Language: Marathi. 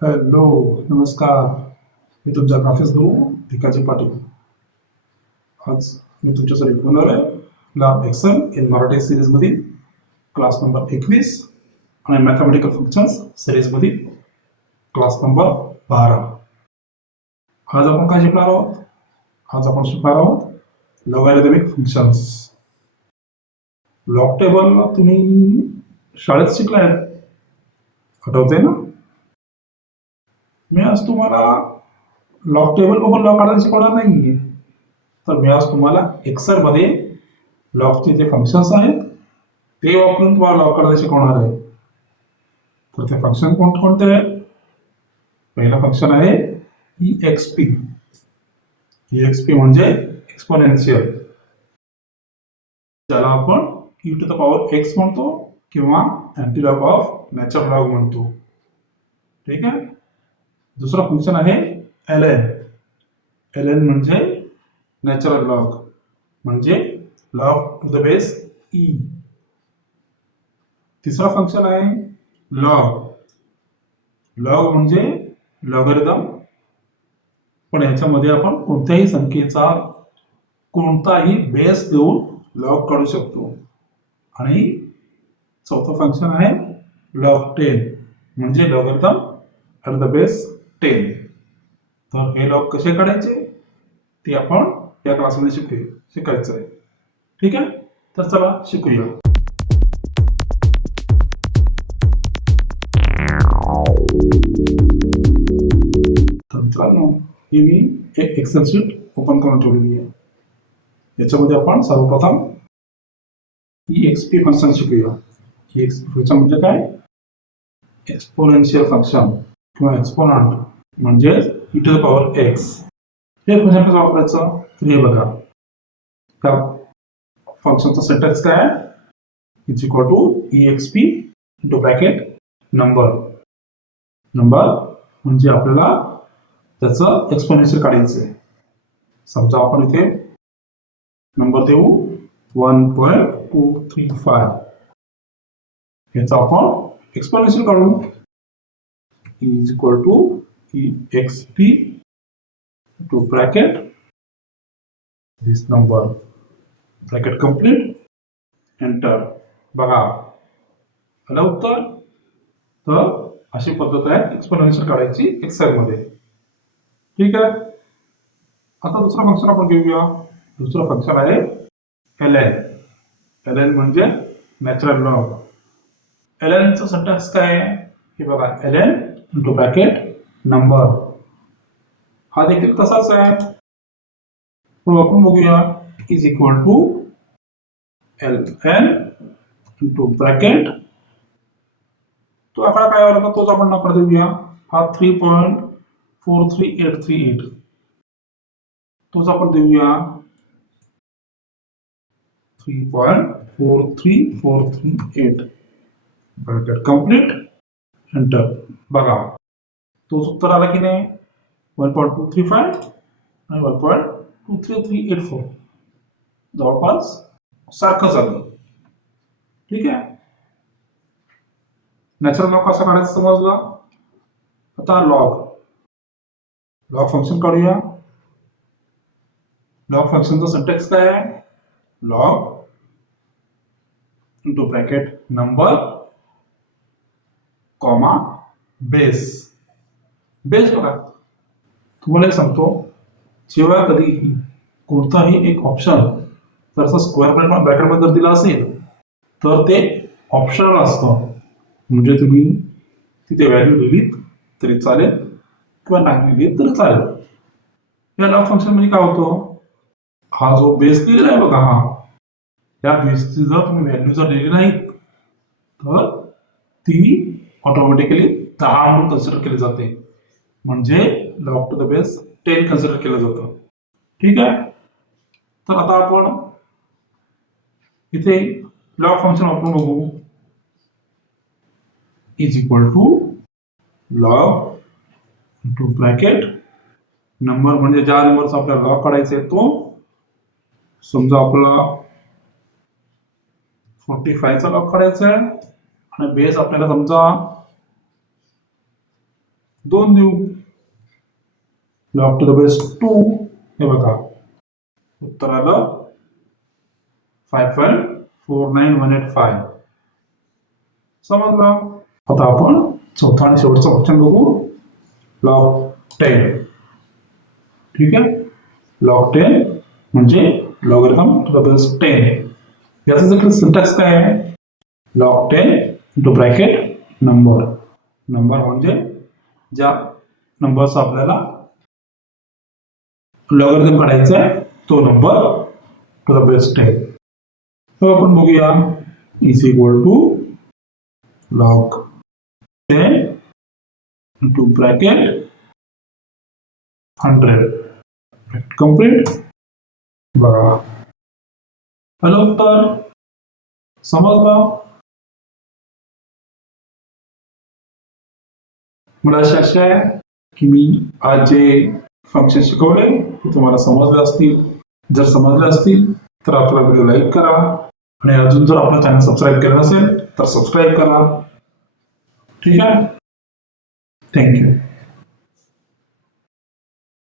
हॅलो, नमस्कार. मी तुमचा ग्राफिक्स गुरु भिकाजी पाटील. आज मी तुमच्यासाठी घेऊन आहे लॉग एक्सेल इन मराठी सिरीजमधील क्लास नंबर 21 आणि मॅथमॅटिकल फंक्शन्स सिरीजमधील क्लास नंबर 12. आज आपण काय शिकणार आहोत? आज आपण शिकणार आहोत लॉगॅरिथमिक फंक्शन्स. लॉग टेबल तुम्ही शाळेत शिकलाय, आठवते ना? मी आज तुम्हाला लॉग टेबल बघून लॉग काढायला शिकवणार नाहीये, तर मी आज तुम्हाला एक्सेल मध्ये लॉगचे जे फंक्शन्स आहेत ते वापरून तुम्हाला लॉग काढायला शिकवणार आहे. तर ते फंक्शन कोणते आहे? पहिलं फंक्शन आहे EXP. EXP म्हणजे एक्सपोनेन्शियल, ज्याला आपण e⁻x म्हणतो किंवा अँटीलॉग ऑफ नॅचरल लॉग म्हणतो. ठीक आहे. दुसरा फंक्शन आहे ln. ln म्हणजे नॅचरल लॉग, म्हणजे log to the base e. तिसरा फंक्शन आहे लॉग. लॉग म्हणजे लॉगरिथम, पण याच्यामध्ये आपण कोणत्याही संख्येचा कोणताही बेस देऊन लॉग काढू शकतो. आणि चौथं फंक्शन आहे log10 म्हणजे लॉगरिथम ॲट द बेस 10. तर हे लॉग कसे काढायचे ते आपण या क्लासमध्ये शिकायचं आहे. ठीक आहे, तर चला शिकूया. तर मित्रांनो, ही मी एक एक्सेल शीट ओपन करून ठेवलेली आहे. याच्यामध्ये आपण सर्वप्रथम EXP फंक्शन शिकूया. EXP फंक्शन म्हणजे काय? एक्सपोनेन्शियल फंक्शन किंवा एक्सपोनंट म्हणजे e⁻x. हे फंक्शन कसं वापरायचं तर हे बघा. त्या फंक्शनचा सिंटॅक्स काय आहे? Is equal to EXP into bracket number. Number म्हणजे आपल्याला त्याचं एक्सपोनेन्शियल काढायचं आहे. समजा आपण इथे नंबर देऊ 1.235. याचा आपण एक्सपोनेन्शियल काढू. Is equal to EXP to bracket this number, bracket complete, enter. बघा, आलं उत्तर. तर अशी पद्धत आहे एक्सपोनेन्शियल काढायची एक्सेल मध्ये. ठीक आहे. आता दुसरं फंक्शन आपण घेऊया. दुसरं फंक्शन आहे ln. ln म्हणजे नॅचरल लॉग. ln चं सिंटॅक्स काय आहे हे बघा. ln into bracket number. हा देखील तसाच आहे. आपण बघूया. Is equal to ln into bracket, तो आकडा काय आला तोच आपण आकडा देऊया. हा 3.43838, तोच आपण देऊया 3.43438. Bracket complete, enter. बघा, तोच उत्तर आला की नाही? 1.235 आणि 1.23384 जवळपास सारखं झालं. ठीक आहे. नॅचरल लॉग कसा काढायचा समजला. आता लॉग फंक्शन काढूया. लॉग फंक्शनचा सिंटॅक्स काय आहे? Log into bracket number comma base. Base बघा, तुम्हाला एक सांगतो, जेव्हा कधीही कोणताही एक ऑप्शन जर स्क्वेअर ब्रॅकेटमध्ये जर दिला असेल तर ते ऑप्शनल असतं. म्हणजे तुम्ही तिथे व्हॅल्यू लिहिलीत तरी चालेल किंवा नाही लिहिलीत तरी चालेल. या लॉग फंक्शन मध्ये काय होतं, हा जो बेस लिहिलेला आहे बघा, या बेसची जर तुम्ही व्हॅल्यू जर लिहिली नाही तर ती ऑटोमॅटिकली 10 म्हणून कन्सिडर केली जाते. म्हणजे log to the base 10 consider केलं जातं. ठीक आहे. तर आता आपण इथे लॉग फंक्शन वापरून बघू. Is equal to log into bracket number म्हणजे ज्या नंबरचा आपल्याला लॉग काढायचा आहे तो. समजा आपल्याला 45 चा लॉग काढायचा आहे आणि बेस आपल्याला समजा 2 देऊ, log to the base 2 हे बघा उत्तर आलं 5.49185. समजलं. आता आपण चौथा आणि शेवटचं ऑप्शन बघू, log10. ठीक आहे, log10 म्हणजे लॉगरिथम टू द बेस 10. याचा देखील सिंटॅक्स काय आहे, log10 into bracket number. Number म्हणजे ज्या नंबरचा आपल्याला लॉगरिथम काढायचा आहे तो नंबर टू द बेस 10. तर आपण बघूया, is equal to log 10 into bracket 100. Complete. बघा हॅलो, उत्तर समजलं. मला आशा आहे की मी आज जे फंक्शन शिकवले ते तुम्हाला समजले असतील. जर समजले असतील तर आपला व्हिडिओ लाईक करा आणि अजून जर आपला चॅनल सबस्क्राईब केलं नसेल तर सबस्क्राईब करा. ठीक आहे, थँक्यू.